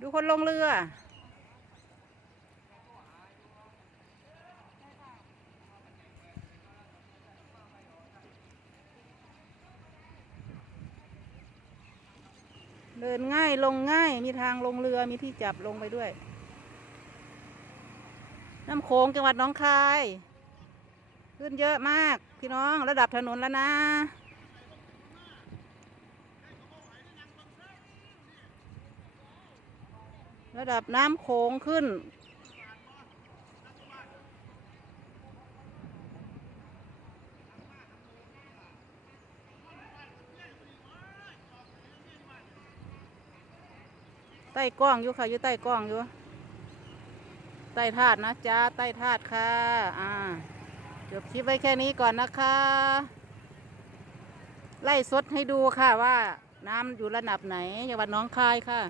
ดูคนลงเรือ เดินง่ายลงง่าย มีทางลงเรือ มีที่จับลงไปด้วย น้ำโขงจังหวัดน้องคาย ขึ้นเยอะมาก พี่น้องระดับถนนแล้วนะ ระดับน้ำโขงขึ้น ใต้กล้องอยู่ค่ะ อยู่ใต้กล้องอยู่ ใต้ธาตุนะจ๊ะ ใต้ธาตุค่ะ อ่า จบคลิปไว้แค่นี้ก่อนนะคะ ไล่สดให้ดูค่ะว่าน้ำอยู่ระดับไหนจังหวัดน้องคายค่ะ